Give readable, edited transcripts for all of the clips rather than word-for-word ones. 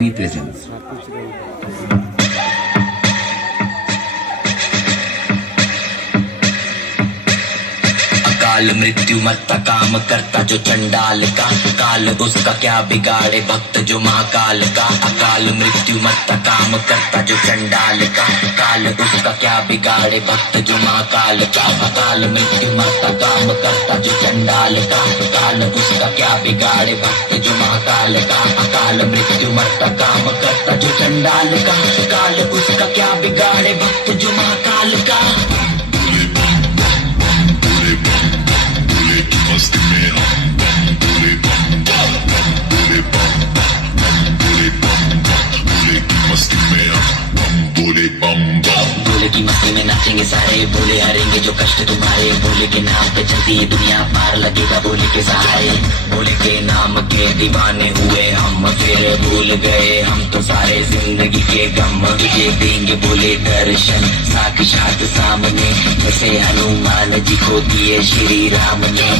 presents. काल मृत्यु मरता काम करता जो चंडाल का, काल उसका क्या बिगाड़े भक्त जो महाकाल का। अकाल मृत्यु मरता काम करता जो चंडाल का, काल उसका क्या बिगाड़े भक्त जो महाकाल का। अकाल मृत्यु मरता काम करता जो चंडाल का, काल उसका क्या बिगाड़े भक्त जो महाकाल का। अकाल मृत्यु मरता काम करता जो चंडाल का, काल उसका क्या बिगाड़े भक्त जो महाकाल का। मस्ती में हम बम बोले बम बम बोले बम बम बोले बम बम बोले की मस्ती में हम बम बोले बम बम बोले की मस्ती में नाचेंगे सारे, बोले हारेंगे जो कष्ट तुम्हारे। बोले के नाम पे चलती है दुनिया पार लगेगा बोले के सहारे। बोले के नाम के दीवाने हुए हम, फिर भूल गए हम तो सारे जिंदगी के गम। तुझे देंगे बोले दर्शन साक्षात सामने, जैसे हनुमान जी को दिए श्री राम ने।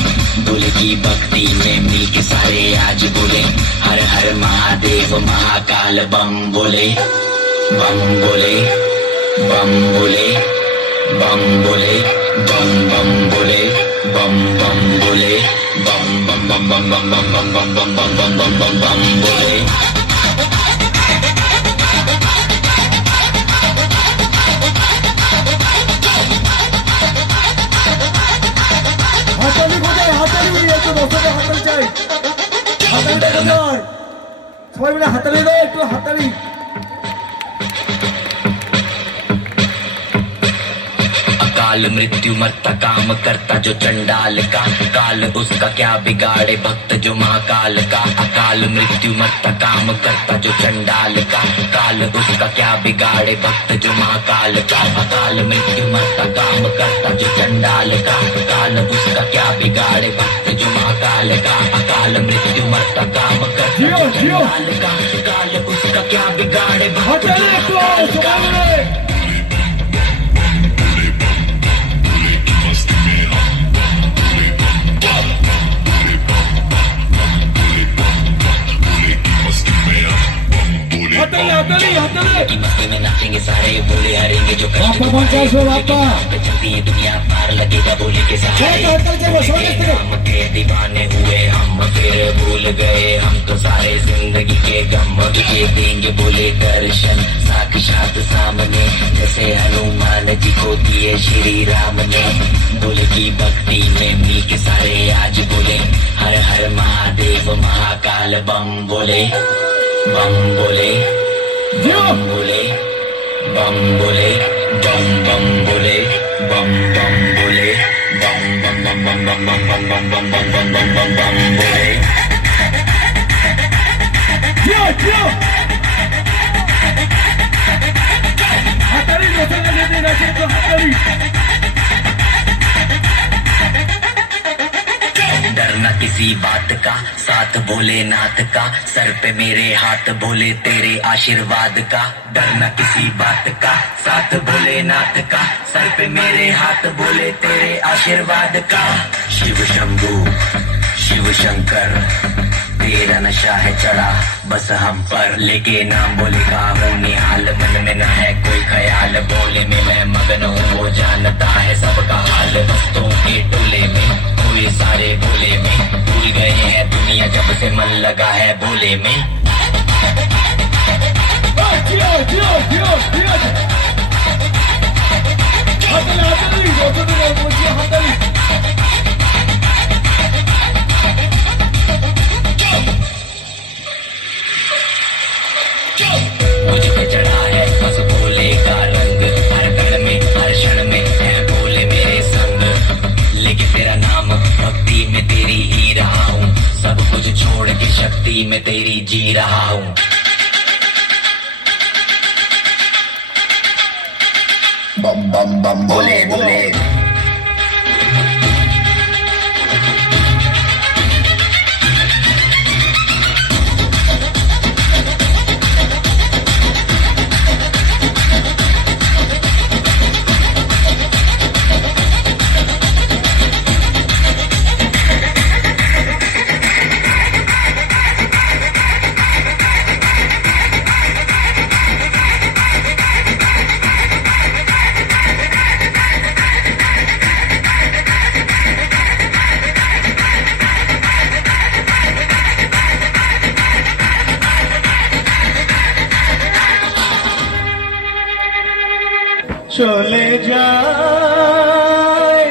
बोले की भक्ति में मिल के सारे आज बोले हर हर महादेव महाकाल बम बोले बम बोले बम बोले बम बोले बम बम बोले बम बम बोले बम बम बम बम बम बम बम बम बम बम बम बम बम बोले। সবাই মিলে হাতালি দাও, একটু হাতালি। काल मृत्यु मरता काम करता जो चंडाल का, काल उसका क्या बिगाड़े भक्त जो महाकाल का। अकाल मृत्यु मरता काम करता जो चंडाल का, काल उसका क्या बिगाड़े भक्त जो महाकाल का। अकाल मृत्यु मरता काम करता जो चंडाल का, काल उसका क्या बिगाड़े भक्त जो महाकाल का। अकाल मृत्यु मरता काम करता जो चंडाल का, काल उसका क्या बिगाड़े भक्त जो महाकाल का। की मस्ती में नाचेंगे सारे, बोले हारेंगे जो कष्ट तुम्हारे। चलती है दुनिया पार लगेगा बोले के सहारे। राम के दीवाने हुए हम, फिर भूल गए हम तो सारे जिंदगी के गम। तुझे देंगे बोले दर्शन साक्षात सामने, जैसे हनुमान जी को दिए श्री राम ने। बोले की भक्ति में मिल के सारे आज बोले हर हर महादेव महाकाल बम बोले बम बोले बम बोले बम बोले बम बम बोले बम बम बोले बम बम बम बम बम बम बम बम बम बम बम बम बम बोले। डरना किसी बात का साथ भोलेनाथ का, सर पे मेरे हाथ भोले तेरे आशीर्वाद का। डरना किसी बात का साथ भोलेनाथ का, सर पे मेरे हाथ भोले तेरे आशीर्वाद का। शिव शंभू शिव शंकर तेरा नशा है चढ़ा बस हम पर, लेके नाम बोले का हूँ निहाल। मन में न है कोई ख्याल, बोले में मैं मगन हूँ वो जानता है सबका हाल। दोस्तों के टोले में कोई सारे बोले में, भूल गए हैं दुनिया जब से मन लगा है बोले में। मुझ पे चढ़ा है बस भोले का रंग, हर कण में हर क्षण में है भोले मेरे संग। लेके तेरा नाम भक्ति में तेरी ही रहा हूँ, सब कुछ छोड़ के शक्ति में तेरी जी रहा हूँ। बम बम बम बोले बोले চলে যায়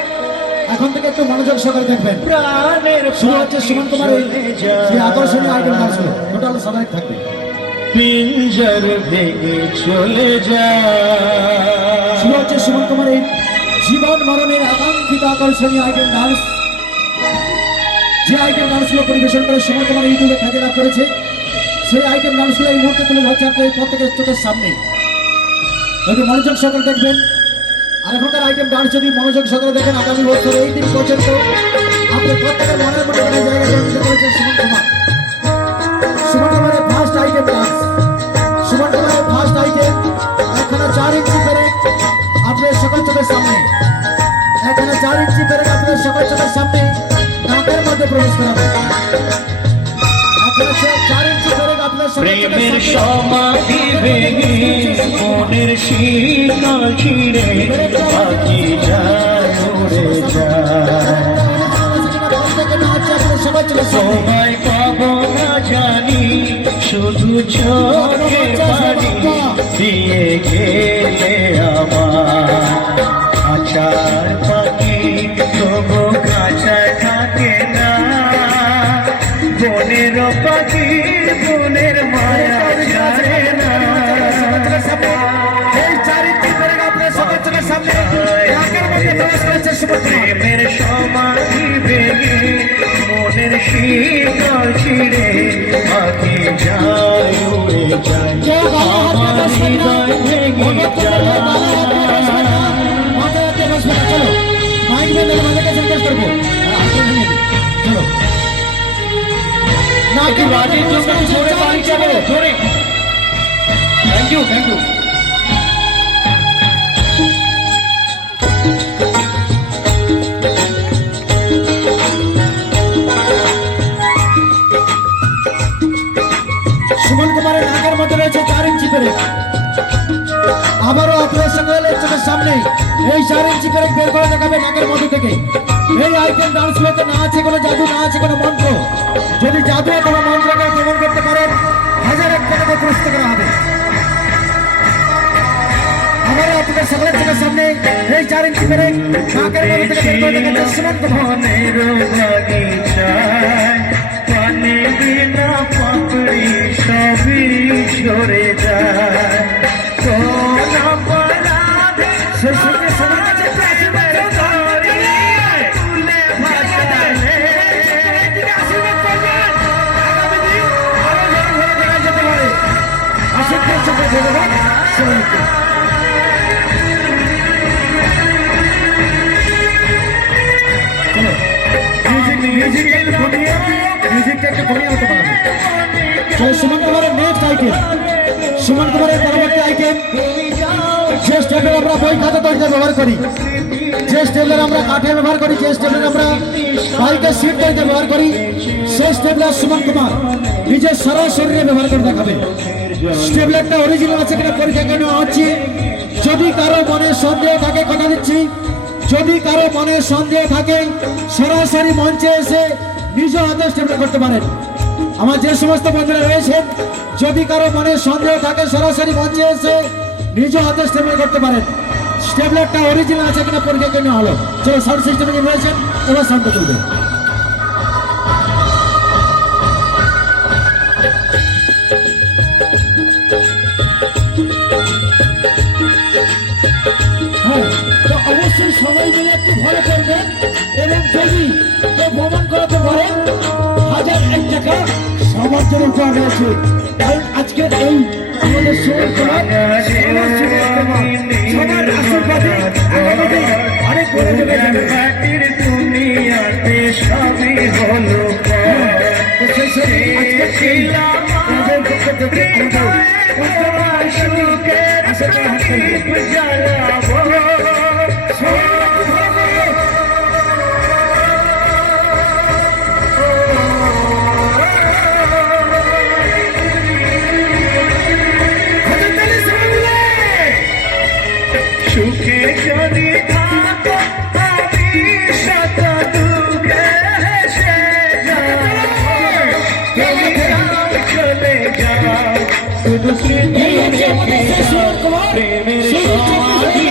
এখন থেকে একটু মনোযোগ সহকারে দেখবেন। প্রাণের শুরু হচ্ছে সুমন কুমারের যে আকর্ষণীয় আইটেম ডান্স টোটাল সবাই থাকবে। পিঞ্জর ভেঙে চলে যায় শুরু হচ্ছে সুমন কুমারের জীবন মরণের আকাঙ্ক্ষিত আকর্ষণীয় আইটেম ডান্স। যে আইটেম ডান্সগুলো পরিবেশন করে সুমন কুমার ইউটিউবে খ্যাতি লাভ করেছে, সেই আইটেম ডান্সগুলো এই মুহূর্তে তুলে ধরছে আপনাদের প্রত্যেকের চোখের সামনে। একটু মনোযোগ সহকারে দেখবেন। আর এখনকার আইটেম ডান্স যদি মনোযোগ সহকারে দেখেন, আগামী বছর এই দিন পর্যন্ত আপনার প্রত্যেকের মনের মধ্যে জায়গা করে নিতে করেছেন সুমন কুমার। সুমন কুমারের ফার্স্ট আইটেম ডান্স, সুমন কুমারের ফার্স্ট আইটেম এখানে 4 ইঞ্চি পেরে আপনার সকল চোখের সামনে, এখানে 4 ইঞ্চি পেরে আপনার সকল চোখের সামনে নাকের মধ্যে প্রবেশ করাবে। এখানে 4 ইঞ্চি পেরে আপনার সকল চোখের প্রেমের সামনে সমাধি ভেঙে মনের শিকল ছিঁড়ে পাখি যায় উড়ে যায় সময় পাবো না জানি শুধু চোখে পানি দিয়ে গেলে আমার আচার পাখি তবু কাঁচায় থাকে না বনের পাখি বনের মায়া জানে না এই 4 ইঞ্চি পেরে আপনার সকল চোখের সামনে নাকের মধ্যে প্রবেশ করেছে সুমন কুমার। প্রেমের সমাধি ভেঙে মনের শীতল ছিঁড়ে পাখি যায় উড়ে যায় আমার হৃদয় ভেঙে যায় মাথায় হাতে বসবে না, চলো মাইক বেঁধে মাঝে কাছে জিজ্ঞেস করবো। হাতে ভেঙে দিই, চলো একটু রাজের জন্য জোরে পানি চাবো জোরে থ্যাংক ইউ সুমন কুমারের নাকের মধ্যে রয়েছে 4 ইঞ্চি করে। আবারও আপনার সঙ্গে চোখের সামনে এই 4 ইঞ্চি করে বের করে দেখাবে নাকের মধ্যে থেকে। এই আইটেম ডান্সগুলোতে না আছে কোনো জাদু, না আছে কোনো মন্ত্র। যদি জাদু অথবা মন্ত্রকে প্রমাণ করতে পারেন 1000 টাকা দিয়ে পুরস্কৃত করা হবে। আবারও আপনাদের সকলের চোখের সামনে এই 4 ইঞ্চি করে নাকের মধ্যে থেকে বের করে দেখাচ্ছে সুমন কুমার। পানি বিনা পাপড়ি সবই ঝরে যায় কোন অপরাধে সেই সঙ্গে সবার কাছে একটু আশীর্বাদ চাও। তুলে ভাসালে আশীর্বাদ করবেন। আগামী দিন আরো ভালো ভালো জায়গায় যেতে পারে। আশীর্বাদ সঙ্গে ধন্যবাদ সবাইকে। মিউজিকটা একটু কমিয়ে হতে পারবে। সুমন কুমারের নেক্সট আইটেম, সুমন কুমারের পরবর্তী আইটেম, যে স্টেপের আমরা বই খাতা তৈরিতে ব্যবহার করি, যে স্টেপের আমরা কাঠে ব্যবহার করি, যে স্টেপের আমরা বাইকের সিট তৈরিতে ব্যবহার করি, সেই স্টেপলার সুমন কুমার নিজের সারা শরীরে ব্যবহার করে দেখাবে। স্টেপলারটা অরিজিনাল আছে কিনা পরীক্ষা করে নেওয়া হচ্ছে। যদি কারো মনে সন্দেহ থাকে, কথা দিচ্ছি, যদি কারো মনে সন্দেহ থাকে সরাসরি মঞ্চে এসে নিজ হাতে স্টেপলার করতে পারেন। আমার যে সমস্ত বন্ধুরা রয়েছেন, যদি কারো মনে সন্দেহ থাকে সরাসরি মঞ্চে এসে নিজ হাতে স্টেপলার করতে পারেন। স্টেপলারটা অরিজিনাল আছে কিনা পরীক্ষা করে নেওয়া হলো। চলো সাউন্ড সিস্টেমে যে রয়েছেন এবার সাউন্ডটা তুলবে। হ্যাঁ, তো অবশ্যই সবাই মিলে একটু ভালো করবেন এবং যদি কেউ ভ্রমণ করাতে পারেন 1001 টাকা সবার জন্য উপহার রয়েছে। কারণ আজকের এই আমাদের শহর করার সবার আশীর্বাদে আগামী দিন অনেক বড় জায়গায় যাবে। দুনিয়াতে সবই হলো তো সেই সাথে আজকে এই আমাদের পক্ষ থেকে আমাদের সুখের প্রদীপ জ্বালাবো সবাই একটু ভালো করবে। সুখে যদি থাকো আমি শত দুঃখে হেসে যাবো তুমি যাও চলে যাও শুধু স্মৃতি এই হচ্ছে আমাদের শেষ সুমন কুমার। প্রেমের সেই সমাধি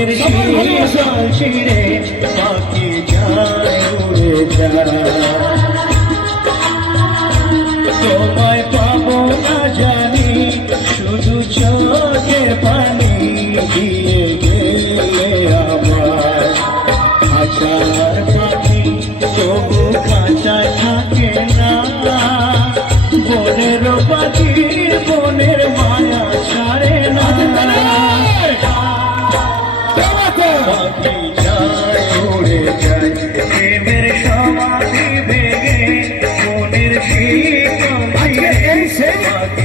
মনের শীতল ছিঁড়ে পাখি যায় উড়ে যায়। তোমায় পাবো না জানি শুধু চোখের পানি দিয়ে গেলে আমার। খাঁচার পাখি তবু খাঁচায় থাকে না, বনের পাখি বনের মায়া ছাড়ে না। পাখি যায় উড়ে যায় প্রেমের সমাধি ভেঙে মনের শীতল আজকে এই সেই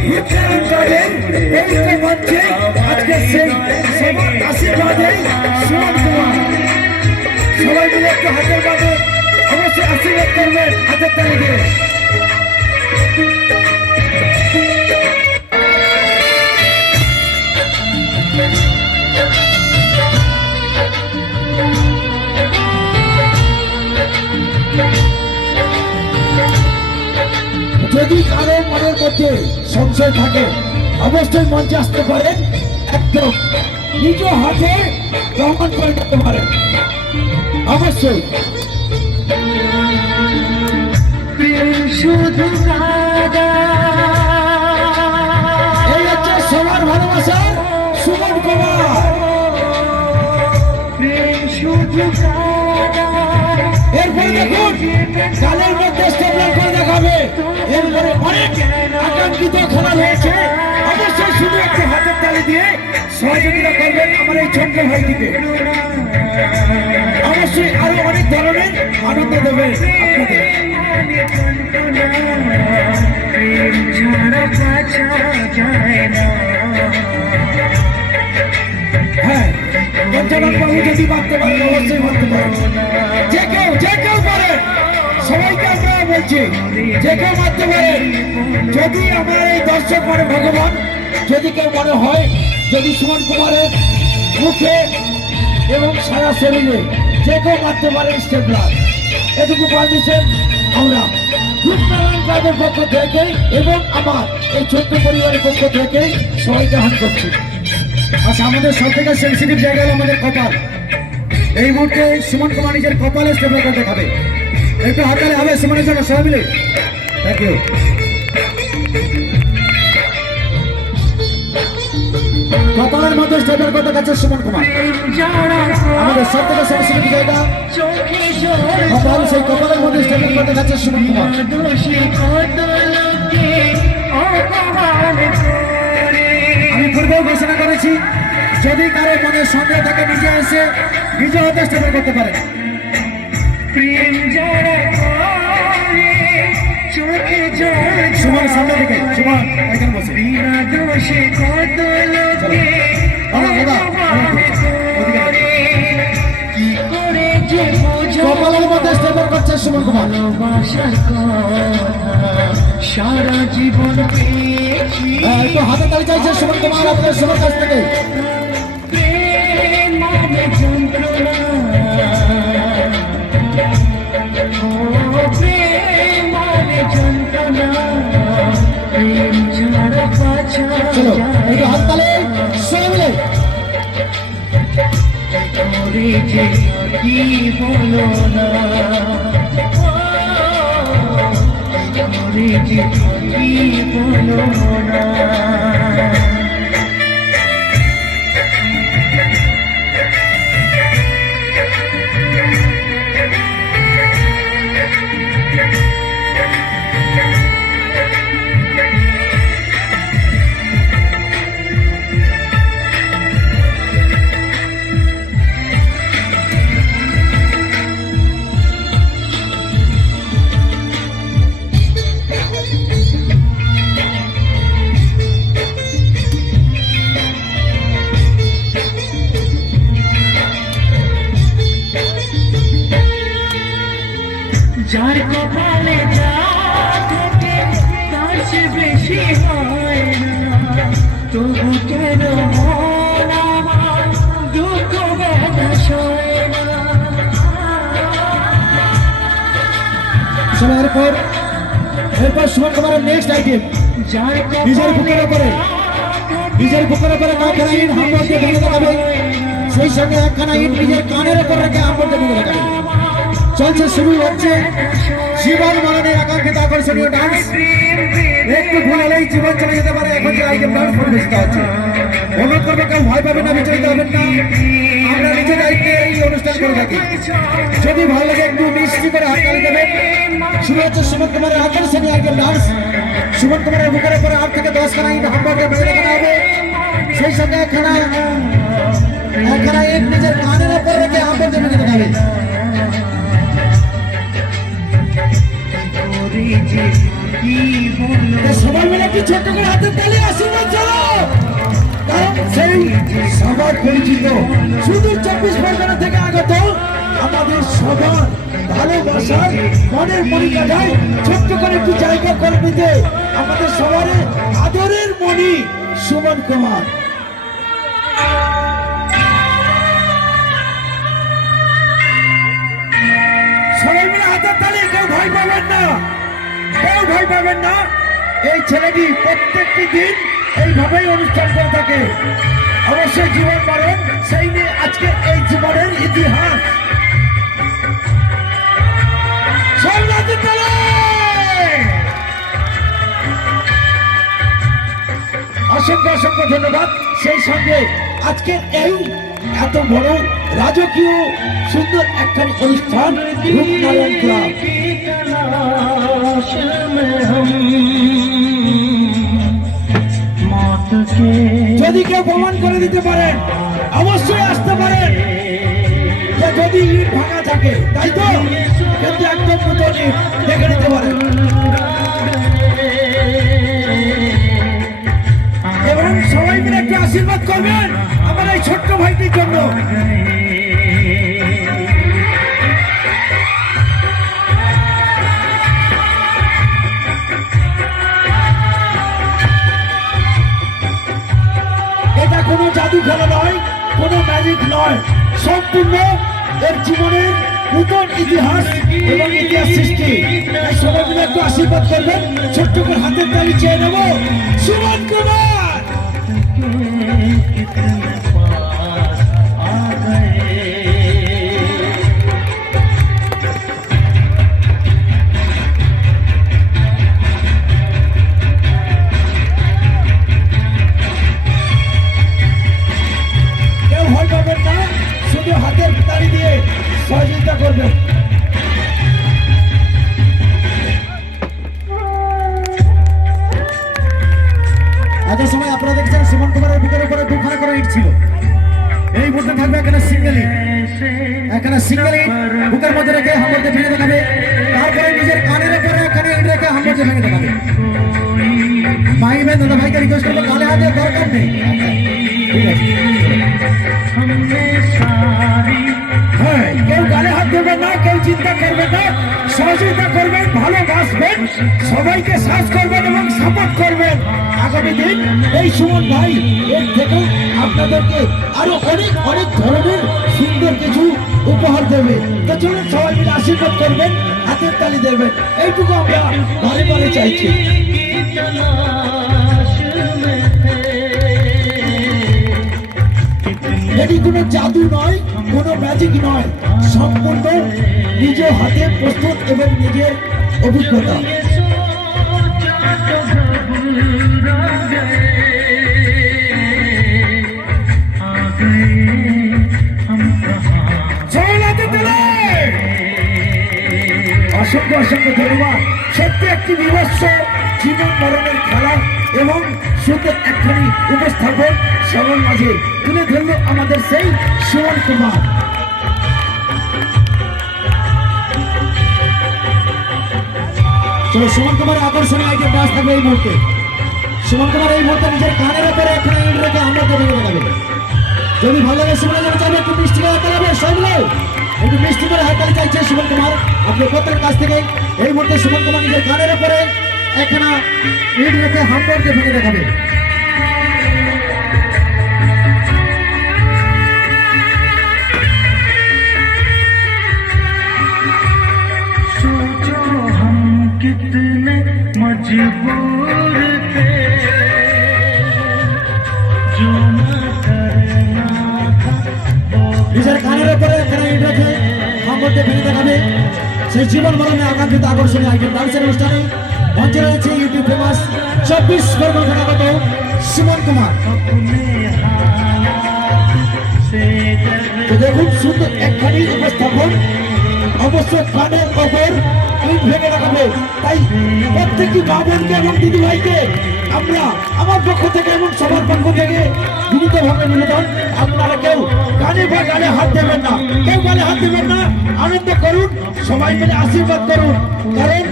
রূপনারায়ণ এই যে মঞ্চে আজকে সেই সবার আশীর্বাদে সুমন কুমার সবাই মিলে একটু হাতের বাদে অবশ্যই আশীর্বাদ করবেন হাতের তালি দিয়ে। যদি কারো মনের মধ্যে সংশয় থাকে অবশ্যই মঞ্চে আসতে পারেন, একদম নিজ হাতে প্রমাণ করে যেতে পারেন অবশ্যই। শুধু কাদা এই হচ্ছে সবার ভালোবাসা সুমন কুমার। শুধু কাদা এরপরে দেখুন গানের মধ্যে স্টেপলার করে দেখাবে। এরপরে অনেক আকাঙ্ক্ষিত খেলা রয়েছে, অবশ্যই শুধু একটু হাতের তালি দিয়ে সহযোগিতা করবেন আমার এই ছোট্ট ভাইটিকে। অবশ্যই আরো অনেক ধরনের আনন্দ দেবেন আপনাদের। হ্যাঁ, পঞ্চানন বাবু যদি বাঁধতে পারেন অবশ্যই বাঁধতে পারেন। যে কেউ পারেন, সবাইকে আমরা বলছি যে কেউ বাঁধতে পারেন। যদি আমার এই দর্শক মানে ভগবান, যদি কেউ মনে হয় যদি সুমন কুমারের মুখে এবং সারা শরীরে যে কেউ বাঁধতে পারেন স্টেপলার, এটুকু পারমিশন আমরা রূপনারায়ণ ক্লাবের পক্ষ থেকে এবং আমার এই ছোট্ট পরিবারের পক্ষ থেকে সবাইকে হাত করছি। আচ্ছা, আমাদের সব থেকে সেন্সিটিভ জায়গা হলো আমাদের কপাল। এই মুহূর্তে সুমন কুমার নিজের কপালে স্টেপলার করে দেখাবে। একটু হাতালে হবে সুমনের জন্য সবাই মিলে। Thank you. কপালের মধ্যে স্টেপলার করতে গেছে সুমন কুমার। আমাদের সব থেকে সেন্সিটিভ জায়গা কপাল, সেই কপালের মধ্যে স্টেপলার করতে গেছে সুমন কুমার। আমি পূর্বেও ঘোষণা করেছি যদি কারো মনে সন্দেহ থাকে নিজে এসে নিজে হাতে স্টেপলার করতে পারে। সুমন সামনে থেকে, সুমন এখানে বসে। কপালের মধ্যে স্টেপলার করছে সুমন কুমার। সারা জীবন পেয়েছি একটু হাতে তালি চাইছে সুমন কুমার আপনার সুমন কাছ থেকে। প্রেম মানে যন্ত্রণা, ও প্রেম মানে যন্ত্রণা, প্রেম ছাড়া পাছা চলো একটু হাত তালে সবাই মিলে। করে যে কি বলো না, করে যে কি বলো না। যার কপালে যা থাকে তার চেয়ে বেশি হয় না, তবু কেন মন আমার দুঃখ ব্যথা সয় না। চলো এরপর সুমন কুমারের নেক্সট আইটেম যার নিজের বুকের উপরে না ফেরাইন হামবাকে ভেঙে দেখাবে সেই সঙ্গে একখানা ইট নিজের কানের উপর রেখে হাম্বরকে ভেঙে দেখাবে। চলছে, শুরু হচ্ছে জীবন মরণের আকাঙ্ক্ষিত আকর্ষণীয় ডান্স। একটু ভুল হলেই জীবন চলে যেতে পারে। এখন যে আইটেম ডান্স পরিবেশিত হচ্ছে, অনুরোধ করবো কেউ ভয় পাবেন না, বিচলিত হবেন না। আমরা নিজের দায়িত্বে এই অনুষ্ঠান করে থাকি। যদি ভালো লাগে একটু মিষ্টি করে হাততালি দেবেন। শুরু হচ্ছে সুমন কুমারের আকর্ষণীয় আইটেম ডান্স। সুমন কুমারের বুকের উপরে 8 থেকে 10 খানা ইট হাম্বরকে ভেঙে দেখানো হবে। সেই সঙ্গে একখানা ইট নিজের কানের উপর রেখে হাম্বরকে ভেঙে দেখাবে। সবাই মিলে একটু ছোট্ট করে হাতের তালি আশীর্বাদ জানো, কারণ সেই সবার পরিচিত সুদূর 24 পরগনা থেকে আগত আমাদের সবার ভালোবাসার মনের মণিকাঠায় ছোট্ট করে একটু জায়গা করে নিতে আমাদের সবার আদরের মণি সুমন কুমার। সবাই মিলে হাতের তালি, কেউ ভয় পাবেন না, কেউ ভয় পাবেন না। এই ছেলেটি প্রত্যেকটি দিন এইভাবেই অনুষ্ঠান করে থাকে। অবশ্যই জীবন মরণ সেই নিয়ে আজকে এই জীবনের ইতিহাস। অসংখ্য অসংখ্য ধন্যবাদ। সেই সঙ্গে আজকের এই এত বড় রাজকীয় সুন্দর একখানি অনুষ্ঠান রূপনারায়ণ ক্লাব। যদি কেউ প্রমাণ করে দিতে পারেন অবশ্যই আসতে পারেন যে যদি ইট ভাঙা থাকে, তাই তো, কিন্তু একদম নতুন ইট দেখে নিতে পারেন। এবং সবাই মিলে একটু আশীর্বাদ করবেন আমার এই ছোট্ট ভাইটির জন্য। এটা কোনো জাদু খেলা নয়, কোনো ম্যাজিক নয়, সম্পূর্ণ এর জীবনের নতুন ইতিহাস এবং ইতিহাস সৃষ্টি। তাই সবাই মিলে একটু আশীর্বাদ করবেন। ছোট্ট করে হাতের তালি চেয়ে নেব সুমন কুমার। কেউ ভয় পাবেন না, শুধু হাতের তালি দিয়ে সহযোগিতা করবেন। আগের সময় আপনারা দেখছেন সুমন কুমারের বুকের উপরে 2খানা করে ইট ছিল। এই মুহূর্তে থাকবে এখানে সিঙ্গেল ইট, বুকের মধ্যে রেখে হাম্বরকে ভেঙে দেখাবে। তারপরে নিজের কানের উপরে এখানে ইট রেখে হাম্বরকে ভেঙে দেখাবে। ভাই বোন দাদা ভাইকে রিকোয়েস্ট করবো, গালে হাতে দরকার নেই। ঠিক আছে, হ্যাঁ, কেউ গালে হাত দেবেন না, কেউ চিন্তা করবেন না, সহযোগিতা করবেন, ভালোবাসবেন, সবাইকে সাহায্য করবেন এবং সাপোর্ট করবেন। আগামী দিন এই সুমন ভাই এর থেকে আপনাদেরকে আরো অনেক অনেক ধরনের সুন্দর কিছু উপহার দেবে। তো চলুন সবাই মিলে আশীর্বাদ করবেন, হাতের তালি দেবেন, এইটুকু আমরা ঘরে ঘরে চাইছি। এটি কোনো জাদু নয়, কোনো ম্যাজিক নয়, সম্পূর্ণ নিজ হাতে প্রস্তুত এবং নিজের অভিজ্ঞতা। অসংখ্য অসংখ্য ধন্যবাদ। সত্যি একটি বিভৎস জীবন মরণের খেলা এবং সুন্দর একখানি উপস্থাপন সবার মাঝে তুলে ধরল আমাদের সেই সুমন কুমার। চলো, সুমন কুমারের আকর্ষণীয় আইটেম ডান্স থাকবে এই মুহূর্তে। সুমন কুমার এই মুহূর্তে নিজের কানের উপরে এখানে ইট রেখে হাম্বরকে ভেঙে দেখাবে। যদি ভালো লাগে সুমন যেন চাইবে একটু মিষ্টি করে দেখাবে, সবগুলো একটু মিষ্টি করে হাততালি চাইছে সুমন কুমার আপনার প্রত্যেকের কাছ থেকে। এই মুহূর্তে সুমন কুমার নিজের কানের উপরে একখানা ইট রেখে হাম্বরকে ভেঙে দেখাবে। कितने मजबूर थे जो न करना था ভেঙে দেখাবে সেই জীবন মরণে আকাঙ্ক্ষিত আকর্ষণীয় আইটেম ডান্সের অনুষ্ঠানে মঞ্চে রয়েছে ইউটিউব ফেমাস 24 পরগনা থানাগত সুমন কুমার। তো দেখুন সুন্দর একখানি উপস্থাপন, অবশ্য গানের ওপর ইট ভেঙে রাখবে। তাই প্রত্যেকটি মা বোনকে এবং দিদি ভাইকে আমরা আমার পক্ষ থেকে এবং সবার পক্ষ থেকে বিনীতভাবে নিবেদন, আপনারা কেউ গানে বা গানে হাত দেবেন না, কেউ গানে হাত দেবেন না, আনন্দ করুন, সবাই মিলে আশীর্বাদ করুন। কারণ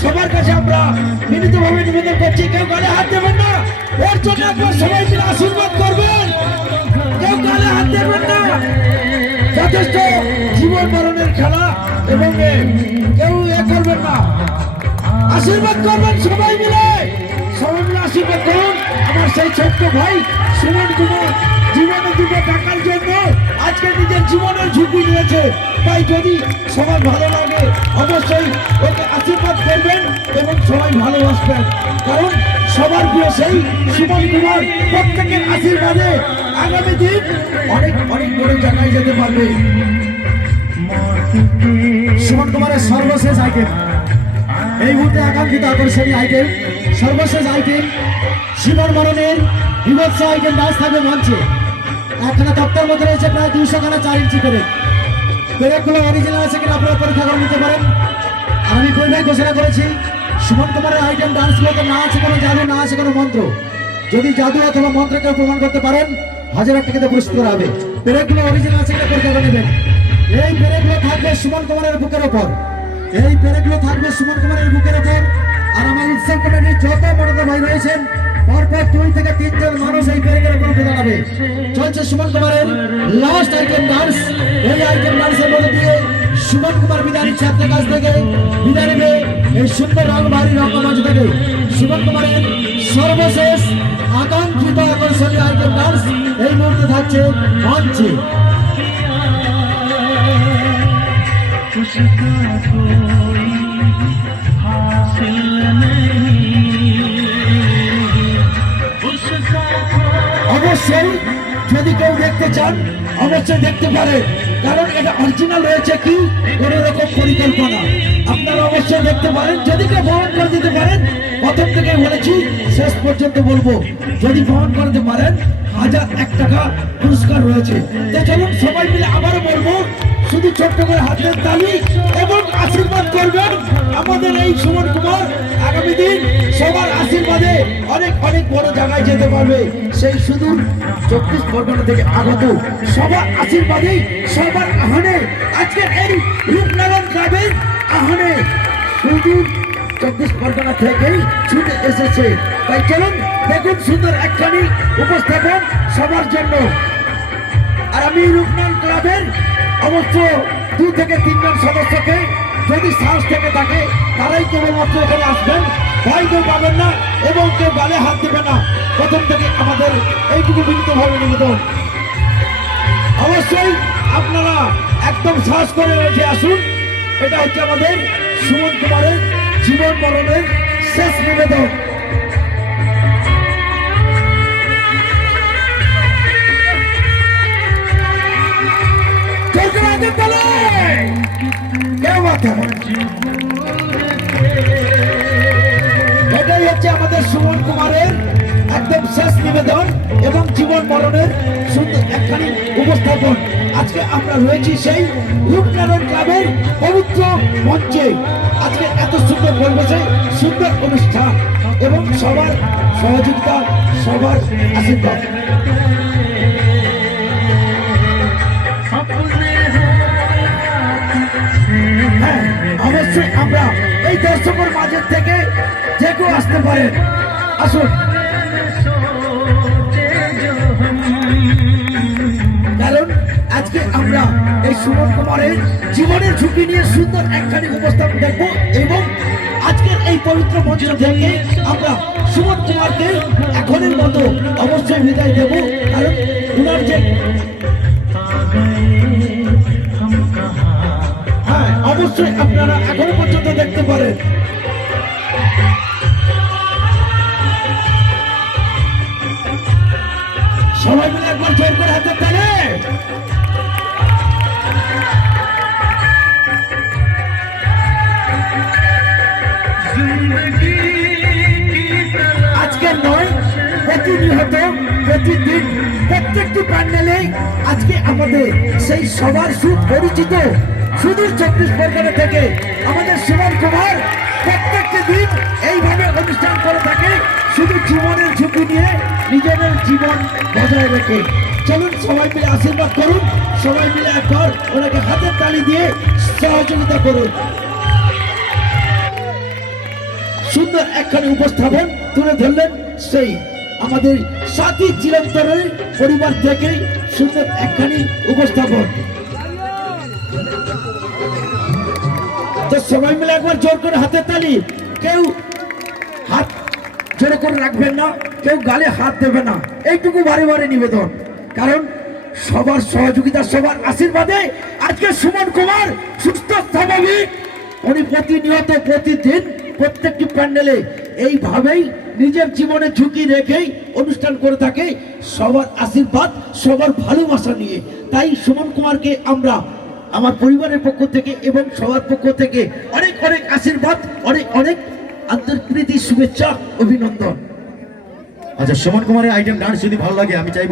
সবার কাছে আমরা বিনীতভাবে নিবেদন করছি, কেউ গানে হাত দেবেন না, ওর জন্য একবার সবাই মিলে আশীর্বাদ করবেন, কেউ গানে হাত দেবেন না। যথেষ্ট জীবন মরণের খেলা এবং কেউ করবেন না, আশীর্বাদ করবেন সবাই মিলে, সবাই মিলে আশীর্বাদ করুন। আমার সেই ছোট্ট ভাই সুমন কুমার জীবনে দুটো টাকার জন্য আজকে নিজের জীবনের ঝুঁকি নিয়েছে। তাই যদি সবার ভালো লাগে অবশ্যই ওকে আশীর্বাদ করবেন এবং সবাই ভালোবাসবেন। কারণ সবার প্রিয় সেই সুমন কুমার প্রত্যেকের আশীর্বাদে আগামী দিন অনেক অনেক বড় জায়গায় যেতে পারবে। সুমন কুমারের সর্বশেষ আইটেম এই মুহূর্তে আকাঙ্ক্ষিত আকর্ষণীয় আইটেম, সর্বশেষ আইটেম জীবন মরণের বিভৎস আইটেম ডান্স থাকবে মঞ্চে। একখানা তক্তার মধ্যে রয়েছে প্রায় 200 খানা 4 ইঞ্চি করে। পেরেকগুলো অরিজিনাল আছে কিনা আপনারা পরীক্ষা করে নিতে পারেন। আর আমি পরিবার ঘোষণা করেছি সুমন কুমারের আইটেম ডান্সগুলোতে না আছে কোনো জাদু, না আছে কোনো মন্ত্র। যদি জাদু অথবা মন্ত্রকে প্রমাণ করতে পারেন 1000 টাকাতে পুরস্কৃত করা হবে। পেরেকগুলো অরিজিনাল আছে কিনা পরীক্ষা করে নেবেন। এই পেরেকগুলো থাকবে সুমন কুমারের বুকের ওপর, এই পেরেকগুলো থাকবে সুমন কুমারের বুকের ওপর। আর আমার উৎসব কমিটির যত মনোনীত ভাই রয়েছেন পরপর 2 থেকে 3 জন মানুষ এই পেরেকের উপর উঠে দাঁড়াবে। চলছে সুমন কুমারের লাস্ট আইটেম ডান্স। এই আইটেম ডান্সের মধ্যে দিয়ে সুমন কুমার বিদায় নিচ্ছে আপনার কাছ থেকে, বিদায় নেবে এই সুন্দর রংবাড়ি রঙ্গমঞ্চ থেকে। সুমন কুমারের সর্বশেষ আকাঙ্ক্ষিত আকর্ষণীয় আইটেম ডান্স এই মুহূর্তে থাকছে মঞ্চে। অবশ্যই যদি কেউ দেখতে চান অবশ্যই দেখতে পারে, কারণ এটা অরিজিনাল রয়েছে কি কোন রকম পরিকল্পনা। আপনারা অবশ্যই দেখতে পারেন, যদি কেউ প্রমাণ করে দিতে পারেন, প্রথম থেকে বলেছি শেষ পর্যন্ত বলবো, যদি প্রমাণ করতে পারেন 1001 টাকা পুরস্কার রয়েছে। তো চলুন সবাই মিলে আবারও বলবো, শুধু ছোট্ট করে হাতের তালি এবং আশীর্বাদ করবেন আমাদের এই সুমন কুমার আগামী দিন সবার আশীর্বাদে অনেক অনেক বড় জায়গায় যেতে পারবে। সেই শুধু 24 পরগনা থেকে আগত সবার আশীর্বাদে, সবার আহ্বানে আজকের এই রূপনারায়ণ ক্লাবের আহ্বানে শুধু 24 পরগনা থেকেই ছুটে এসেছে। তাই চলুন দেখুন সুন্দর একখানি উপস্থাপন সবার জন্য। আর আমি রূপনারায়ণ ক্লাবের অবশ্য 2 থেকে 3 জন সদস্যকে যদি সাহস থেকে থাকে তারাই কেবলমাত্র এখানে আসবেন, ভয় কেউ পাবেন না এবং কেউ গালে হাত দেবে না। প্রথম থেকে আমাদের এইটুকু বিনীতভাবে নিবেদন, অবশ্যই আপনারা একদম সাহস করে উঠে আসুন। এটা হচ্ছে আমাদের সুমন কুমারের জীবন মরণের শেষ নিবেদন। এটাই হচ্ছে আমাদের সুমন কুমারের একদম শেষ নিবেদন এবং জীবন মরণের সুন্দর একখানি উপস্থাপন। আজকে আমরা রয়েছি সেই রূপনারায়ণ ক্লাবের পবিত্র মঞ্চে। আজকে এত সুন্দর পরিবেশে সুন্দর অনুষ্ঠান এবং সবার সহযোগিতা, সবার আশীর্বাদ। হ্যাঁ, অবশ্যই আমরা এই দর্শকের মাঝের থেকে যে কেউ আসতে পারেন, আসুন। কারণ আজকে আমরা এই সুমন কুমারের জীবনের ঝুঁকি নিয়ে সুন্দর একখানি উপস্থাপন দেখবো এবং আজকের এই পবিত্র মঞ্চ থেকে আমরা সুমন কুমারকে এখনের মতো অবশ্যই বিদায় দেব। কারণ উনার যে অবশ্যই আপনারা এখনো পর্যন্ত দেখতে পারেন। সবাই মিলে একবার জোর করে হাতে তালে। প্রতিনিয়ত প্রতিদিন প্রত্যেকটি প্যান্ডেলে আজকে আমাদের সেই সবার সুপরিচিত সুদূর 24 পরগনা থেকে আমাদের সুমন কুমার প্রত্যেকটি দিন এইভাবে অনুষ্ঠান করে থাকে, শুধু জীবনের ঝুঁকি নিয়ে নিজেদের জীবন বজায় রেখে। চলুন সবাই মিলে আশীর্বাদ করুন, সবাই মিলে একবার ওনাকে হাতের তালি দিয়ে সহযোগিতা করুন। সুন্দর একখানি উপস্থাপন তুলে ধরলেন সেই আমাদের সাথী চিরন্তরের পরিবার থেকে সুন্দর একখানি উপস্থাপন। তো সবাই মিলে একবার জোর করে হাতের তালি, কেউ হাত জোরে করে রাখবেন না, কেউ গালে হাত দেবে না, এইটুকু বারে বারে নিবেদন। কারণ সবার সহযোগিতা, সবার আশীর্বাদে আজকে সুমন কুমার সুস্থ স্বাভাবিক, উনি প্রতিনিয়ত প্রতিদিন প্রত্যেকটি প্যান্ডেলে এইভাবেই নিজের জীবনে ঝুঁকি রেখেই অনুষ্ঠান করে থাকে, সবার আশীর্বাদ, সবার ভালোবাসা নিয়ে। তাই সুমন কুমারকে আমরা আমার পরিবারের পক্ষ থেকে এবং সবার পক্ষ থেকে অনেক অনেক আশীর্বাদ, অনেক অনেক আন্তরিক শুভেচ্ছা, অভিনন্দন। আচ্ছা, সুমন কুমারের আইটেম ডান্স যদি ভালো লাগে আমি চাইবো